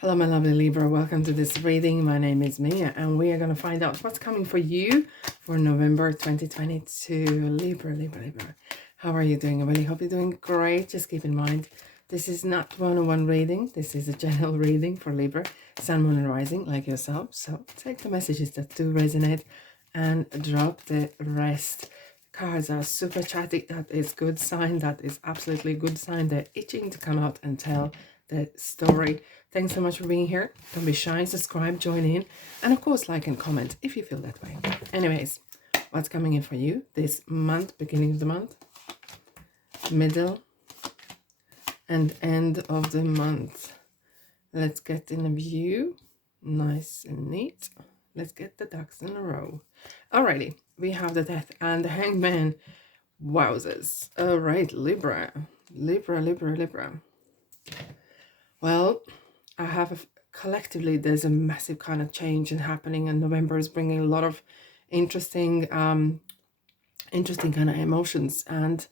Hello, my lovely Libra. Welcome to this reading. My name is Mia, and we are going to find out what's coming for you for November 2022. Libra. How are you doing? I really hope you're doing great. Just keep in mind, this is not one-on-one reading. This is a general reading for Libra, Sun, Moon, and Rising, like yourself. So take the messages that do resonate and drop the rest. Cards are super chatty. That is good sign. That is absolutely good sign. They're itching to come out and tell the story. Thanks so much for being here. Don't be shy, subscribe, join in, and of course like and comment if you feel that way. Anyways, what's coming in for you this month, beginning of the month, middle and end of the month? Let's get in a view, nice and neat. Let's get the ducks in a row. Alrighty, we have the Death and the Hangman. Wowzers. Alright, Libra. Well, I have collectively, there's a massive kind of change in happening, and November is bringing a lot of interesting kind of emotions. And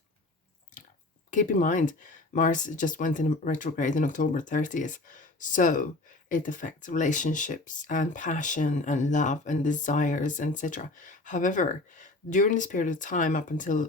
keep in mind, Mars just went in retrograde on October 30th, so it affects relationships and passion and love and desires, etc. However, during this period of time up until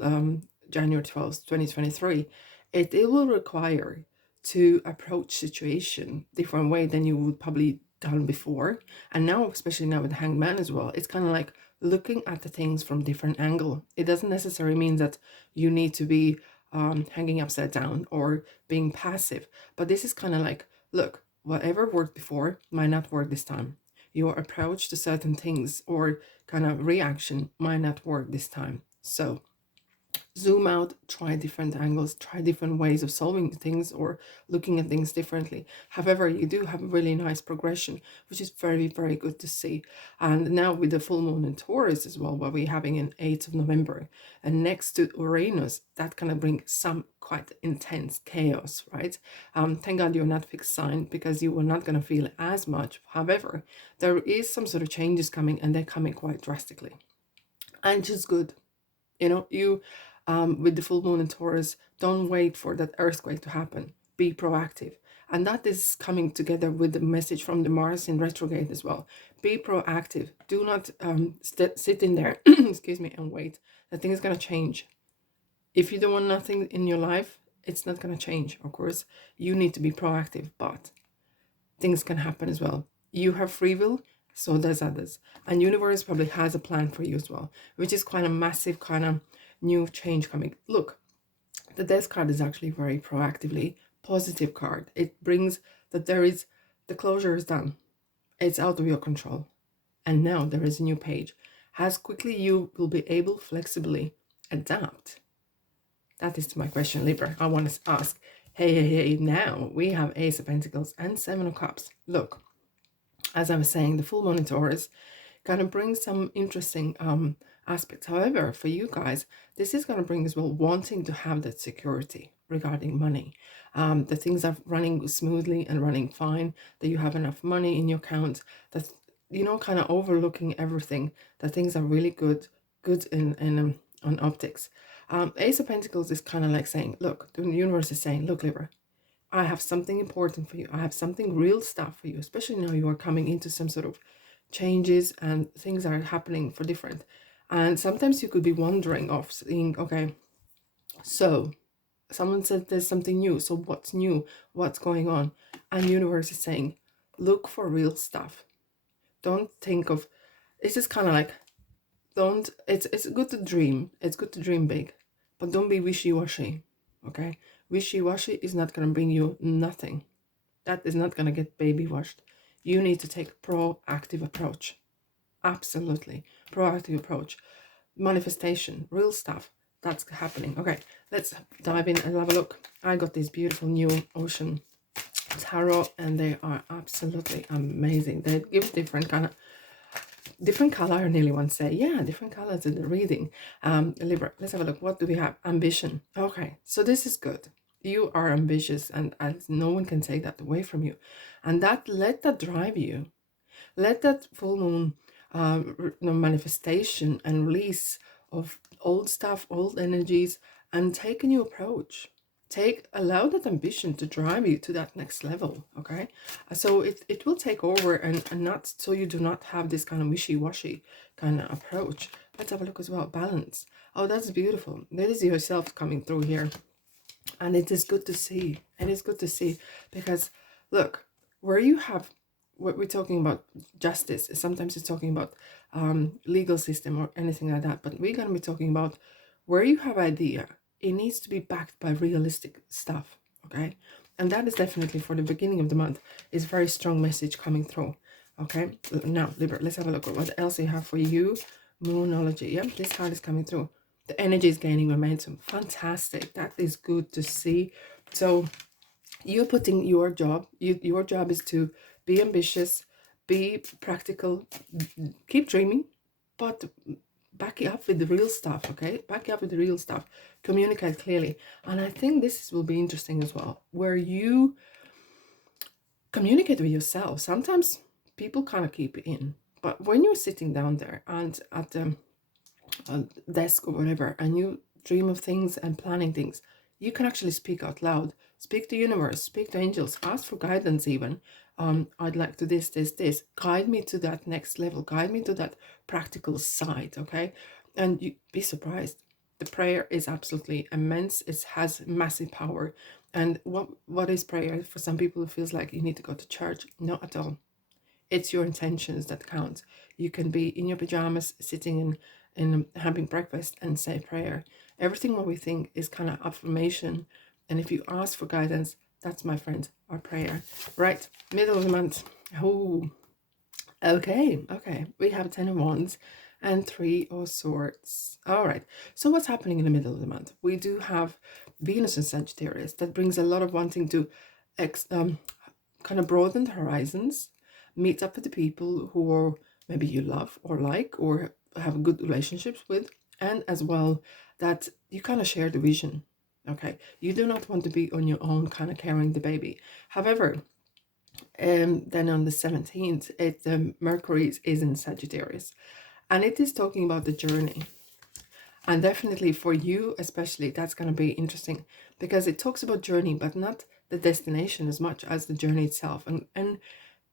January 12th, 2023, it will require to approach situation different way than you would probably done before. And now, especially now with Hangman as well, it's kind of like looking at the things from different angle. It doesn't necessarily mean that you need to be hanging upside down or being passive, but this is kind of like, look, whatever worked before might not work this time. Your approach to certain things or kind of reaction might not work this time. So zoom out, try different angles, try different ways of solving things or looking at things differently. However, you do have a really nice progression, which is very, very good to see. And now with the full moon in Taurus as well, what we're having in 8th of November, and next to Uranus, that kind of brings some quite intense chaos, right? Thank God you're not fixed sign, because you are not going to feel as much. However, there is some sort of changes coming, and they're coming quite drastically. And just good. You with the full moon in Taurus, don't wait for that earthquake to happen. Be proactive. And that is coming together with the message from the Mars in retrograde as well. Be proactive. Do not sit in there, excuse me, and wait. That thing is going to change. If you don't want nothing in your life, it's not going to change. Of course, you need to be proactive, but things can happen as well. You have free will, so does others. And universe probably has a plan for you as well, which is quite a massive kind of new change coming. Look, the Death card is actually very proactively positive card. It brings that there is, the closure is done. It's out of your control. And now there is a new page. As quickly you will be able flexibly adapt. That is my question, Libra. I want to ask, hey, now we have Ace of Pentacles and Seven of Cups. Look, as I was saying, the full moon in Taurus kind of brings some interesting aspects. However, for you guys, this is going to bring as well wanting to have that security regarding money. The things are running smoothly and running fine, that you have enough money in your account, that, kind of overlooking everything, that things are really good in on optics. Ace of Pentacles is kind of like saying, look, the universe is saying, look, Libra, I have something important for you. I have something real stuff for you, especially now you are coming into some sort of changes and things are happening for different. And sometimes you could be wondering of seeing, okay, so someone said there's something new. So what's new? What's going on? And universe is saying, look for real stuff. Don't think of, it's just kind of like, it's good to dream. It's good to dream big, but don't be wishy-washy, okay? Wishy-washy is not going to bring you nothing. That is not going to get baby washed. You need to take a proactive approach. Absolutely. Proactive approach. Manifestation. Real stuff. That's happening. Okay, let's dive in and have a look. I got this beautiful new Ocean Tarot, and they are absolutely amazing. They give different color, I nearly want to say. Yeah, different colors in the reading. Libra, let's have a look. What do we have? Ambition. Okay, so this is good. You are ambitious, and no one can take that away from you. And let that drive you. Let that full moon manifestation and release of old stuff, old energies, and take a new approach. allow that ambition to drive you to that next level. Okay, so it will take over, and not so you do not have this kind of wishy-washy kind of approach. Let's have a look as well. Balance. Oh, that's beautiful. That is yourself coming through here, and it is good to see. It is good to see, because look, where you have what we're talking about, justice, sometimes it's talking about legal system or anything like that, but we're going to be talking about where you have idea, it needs to be backed by realistic stuff. Okay, and that is definitely for the beginning of the month is very strong message coming through. Okay, now Libra, let's have a look at what else I have for you. Moonology. Yep, this card is coming through. The energy is gaining momentum. Fantastic. That is good to see. So you're putting your job, your job is to be ambitious, be practical, keep dreaming, but back it up with the real stuff. Okay, back it up with the real stuff, communicate clearly. And I think this will be interesting as well, where you communicate with yourself. Sometimes people kind of keep it in, but when you're sitting down there and at the desk or whatever, and you dream of things and planning things, you can actually speak out loud, speak to universe, speak to angels, ask for guidance even. I'd like to this, guide me to that next level, guide me to that practical side. Okay, and you be surprised, the prayer is absolutely immense. It has massive power. And what is prayer? For some people it feels like you need to go to church. Not at all. It's your intentions that count. You can be in your pajamas, sitting in having breakfast and say prayer. Everything what we think is kind of affirmation. And if you ask for guidance, that's, my friend, our prayer. Right, middle of the month. Oh, okay. We have 10 of Wands and 3 of Swords. All right. So what's happening in the middle of the month? We do have Venus in Sagittarius. That brings a lot of wanting to kind of broaden the horizons, meet up with the people who are maybe you love or like or have good relationships with, and as well that you kind of share the vision. Okay, you do not want to be on your own kind of carrying the baby. However, then on the 17th, Mercury is in Sagittarius, and it is talking about the journey. And definitely for you especially, that's going to be interesting, because it talks about journey but not the destination as much as the journey itself, and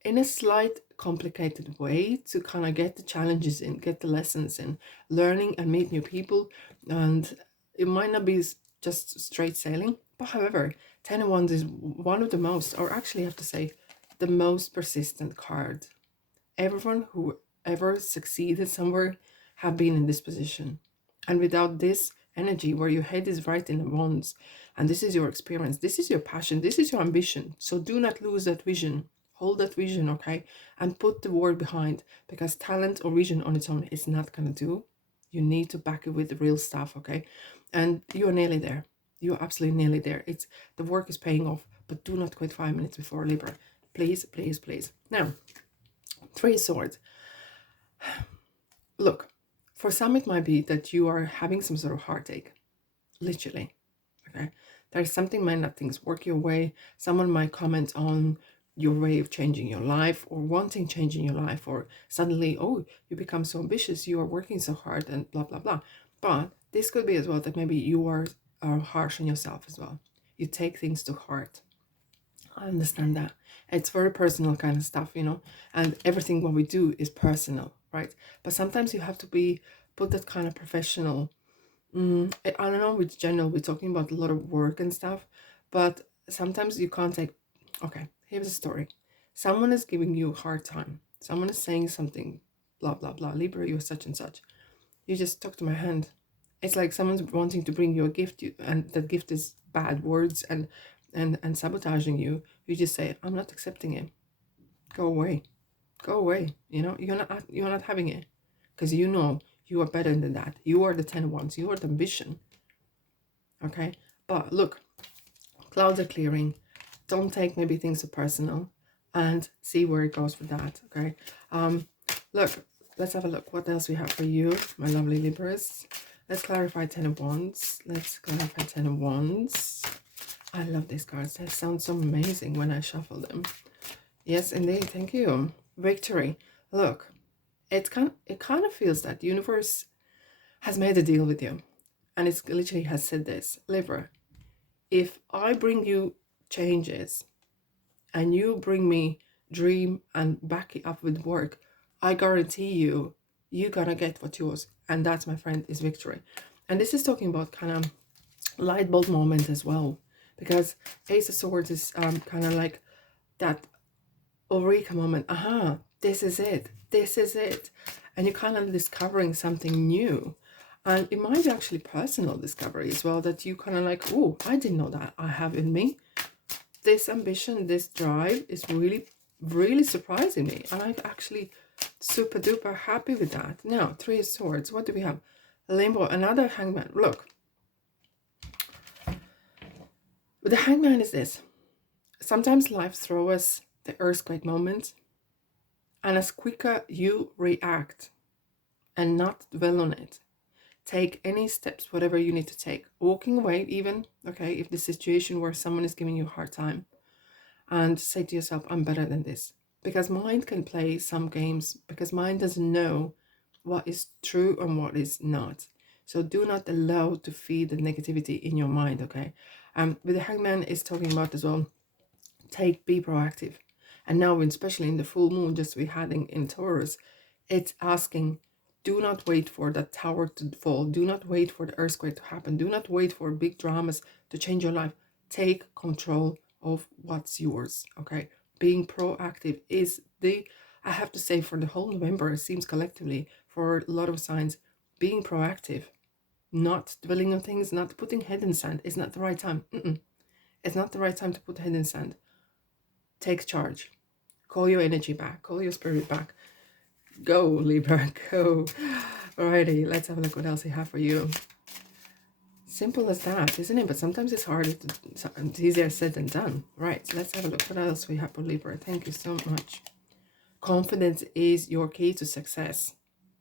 in a slight complicated way, to kind of get the challenges in, get the lessons in, learning and meet new people. And it might not be just straight sailing, but however, 10 of Wands is one of the most, or actually I have to say the most persistent card. Everyone who ever succeeded somewhere have been in this position, and without this energy where your head is right in the Wands, and this is your experience, this is your passion, this is your ambition, so do not lose that vision. Hold that vision, okay? And put the word behind, because talent or vision on its own is not going to do. You need to back it with the real stuff, okay? And you're nearly there. You're absolutely nearly there. It's the work is paying off, but do not quit 5 minutes before, Libra. Please, please, please. Now, 3 swords. Look, for some it might be that you are having some sort of heartache, literally, okay? There's something might not things work your way. Someone might comment on your way of changing your life, or wanting change in your life, or suddenly, oh, you become so ambitious, you are working so hard, and blah blah blah. But this could be as well that maybe you are harsh on yourself as well. You take things to heart. I understand that. It's very personal kind of stuff, and everything what we do is personal, right? But sometimes you have to put that kind of professional. I don't know, with general, we're talking about a lot of work and stuff, but sometimes you can't take. Okay, here's a story. Someone is giving you a hard time. Someone is saying something, blah blah blah. Libra, you're such and such. You just talk to my hand. It's like someone's wanting to bring you a gift, and that gift is bad words and sabotaging you. You just say, I'm not accepting it. Go away. Go away. You're not having it, because you are better than that. You are the 10 of Wands. You are the ambition. Okay, but look, clouds are clearing. Don't take maybe things so personal, and see where it goes with that. Okay, look, let's have a look what else we have for you, my lovely Libras. Let's clarify 10 of Wands. Let's clarify 10 of Wands. I love these cards. They sound so amazing when I shuffle them. Yes, indeed. Thank you. Victory. Look, it kind of feels that the universe has made a deal with you, and it's literally has said this, Libra, If I bring you changes and you bring me dream and back it up with work, I guarantee you, you're gonna get what's yours. And that's, my friend, is victory. And this is talking about kind of light bulb moment as well, because Ace of Swords is kind of like that eureka moment. Aha, this is it. This is it. And you're kind of discovering something new. And it might be actually personal discovery as well, that you kind of like, oh, I didn't know that I have in me. This ambition, this drive is really, really surprising me. And I'm actually super duper happy with that. Now, Three of Swords. What do we have? Limbo, another Hangman. Look, the Hangman is this. Sometimes life throws us the earthquake moment, and as quicker you react and not dwell on it, take any steps, whatever you need to take, walking away even, okay, if the situation where someone is giving you a hard time, and say to yourself, I'm better than this. Because mind can play some games, because mind doesn't know what is true and what is not. So do not allow to feed the negativity in your mind, okay? With the Hangman is talking about as well, be proactive. And now, especially in the full moon just we had in Taurus, it's asking, do not wait for that tower to fall. Do not wait for the earthquake to happen. Do not wait for big dramas to change your life. Take control of what's yours, okay? Being proactive is I have to say, for the whole November, it seems collectively, for a lot of signs, being proactive, not dwelling on things, not putting head in sand, is not the right time. It's not the right time to put head in sand. Take charge. Call your energy back. Call your spirit back. Go, Libra, go. Alrighty, let's have a look what else I have for you. Simple as that, isn't it? But sometimes it's harder it's easier said than done. Right, so let's have a look what else we have for Libra. Thank you so much. Confidence is your key to success.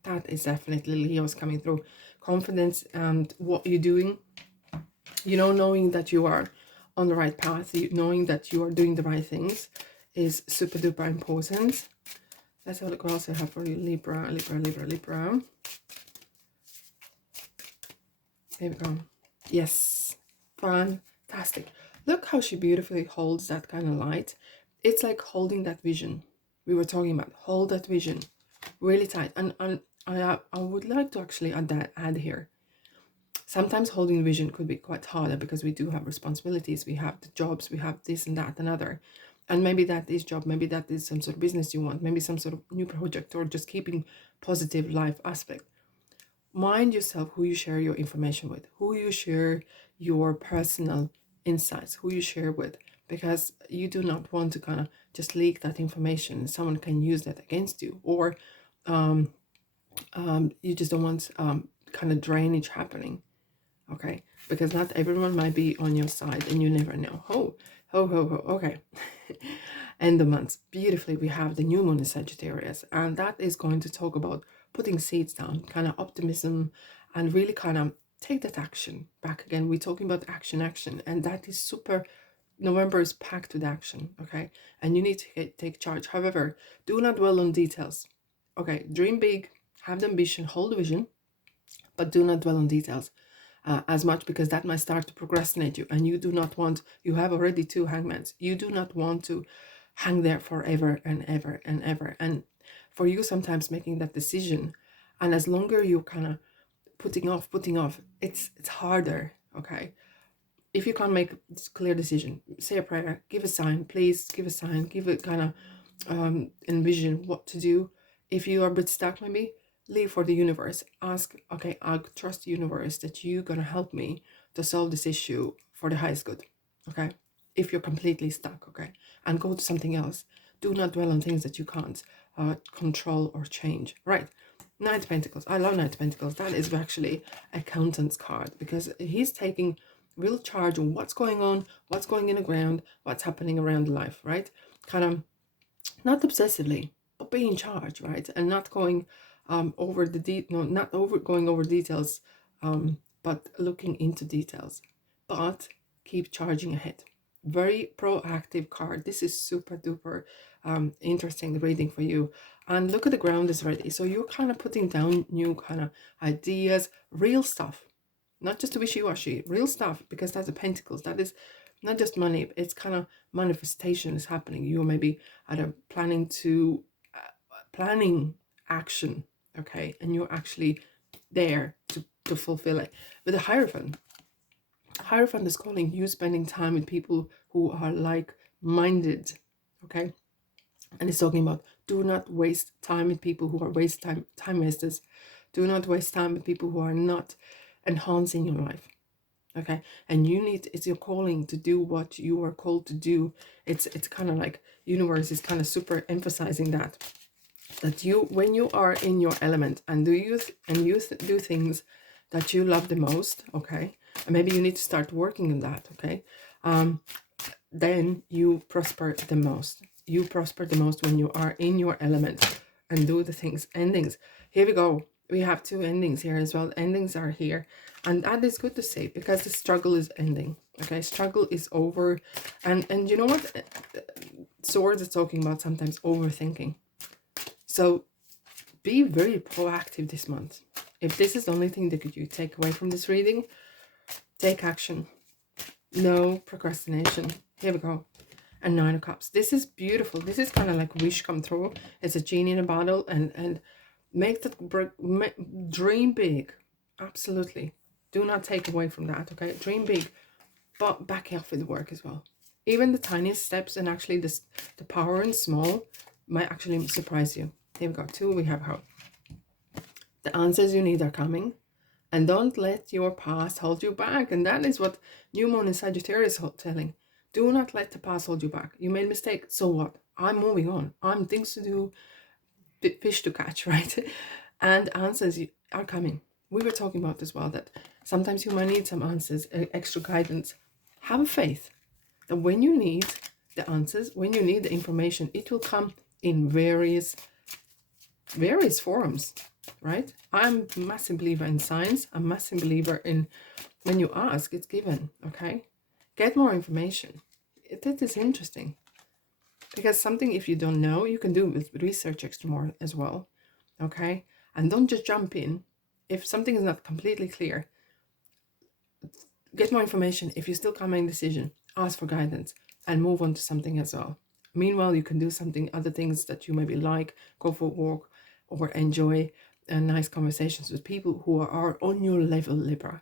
That is definitely Leo's coming through. Confidence and what you're doing, knowing that you are on the right path, knowing that you are doing the right things is super duper important. Let's have a look what else I have for you, Libra, Libra, Libra, Libra. There we go. Yes, fantastic. Look how she beautifully holds that kind of light. It's like holding that vision we were talking about. Hold that vision really tight. And I would like to actually add here. Sometimes holding vision could be quite harder because we do have responsibilities. We have the jobs, we have this and that and other. And maybe that is job, maybe that is some sort of business you want, maybe some sort of new project, or just keeping positive life aspect. Mind yourself who you share your information with, who you share your personal insights, who you share with, because you do not want to kind of just leak that information. Someone can use that against you, or you just don't want kind of drainage happening, okay? Because not everyone might be on your side, and you never know. Ho, ho, ho, ho. Okay. End the month beautifully. We have the new moon in Sagittarius, and that is going to talk about putting seeds down, kind of optimism, and really kind of take that action back again. We're talking about action, and that is super. November is packed with action, okay? And you need to take charge. However, do not dwell on details, okay? Dream big, have the ambition, hold the vision, but do not dwell on details as much, because that might start to procrastinate you, and you do not want, you have already 2 hangmans. You do not want to hang there forever and ever and ever. And for you, sometimes making that decision, and as longer you kind of putting off, it's harder, okay? If you can't make a clear decision, say a prayer, give a sign, please give a sign, give it kind of envision what to do. If you are a bit stuck, maybe leave for the universe. Ask, okay, I trust the universe that you're gonna help me to solve this issue for the highest good, okay? If you're completely stuck, okay? And go to something else. Do not dwell on things that you can't control or change, right? Knight of Pentacles. I love Knight of Pentacles. That is actually accountant's card, because he's taking real charge on what's going on, what's going in the ground, what's happening around life, right? Kind of not obsessively, but be in charge, right? And not going over the not going over details, but looking into details. But keep charging ahead. Very proactive card. This is super duper interesting reading for you. And look at the ground is ready. So you're kind of putting down new kind of ideas, real stuff. not just the wishy-washy, real stuff, because that's the pentacles. That is not just money, it's kind of manifestation is happening. You may be either planning action, okay, and you're actually there to fulfill it. With the Hierophant is calling you spending time with people who are like-minded, okay? And it's talking about do not waste time with people who are time wasters. Do not waste time with people who are not enhancing your life, okay? And it's your calling to do what you are called to do. It's kind of like universe is kind of super emphasizing that you, when you are in your element and do things that you love the most, okay, and maybe you need to start working on that, okay, then you prosper the most. You prosper the most when you are in your element and do the things. Endings, here we go, we have 2 endings here as well. Endings are here, and that is good to see, because the struggle is ending, okay? Struggle is over. And you know what, Swords is talking about sometimes overthinking. So be very proactive this month. If this is the only thing that you take away from this reading, take action. No procrastination. Here we go. And 9 of Cups. This is beautiful. This is kind of like wish come true. It's a genie in a bottle, and make that dream big. Absolutely. Do not take away from that, okay? Dream big, but back off with the work as well. Even the tiniest steps, and actually the power in small might actually surprise you. Here we go. 2, we have hope. The answers you need are coming. And don't let your past hold you back. And that is what New Moon in Sagittarius is telling. Do not let the past hold you back. You made a mistake. So what? I'm moving on. I'm things to do, fish to catch, right? And answers are coming. We were talking about as well that sometimes you might need some answers, extra guidance. Have faith that when you need the answers, when you need the information, it will come in various forms, right? I'm a massive believer in science. I'm a massive believer in when you ask, it's given, okay? Get more information. That is interesting. Because something, if you don't know, you can do with research extra more as well, okay? And don't just jump in. If something is not completely clear, get more information. If you still can't make a decision, ask for guidance and move on to something as well. Meanwhile, you can do other things that you maybe like, go for a walk, or enjoy nice conversations with people who are on your level, Libra.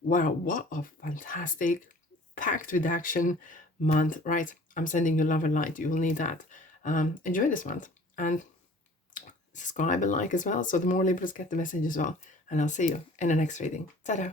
Wow, what a fantastic, packed with action month, right? I'm sending you love and light. You will need that. Enjoy this month, and subscribe and like as well, so the more Libras get the message as well. And I'll see you in the next reading. Ta-da!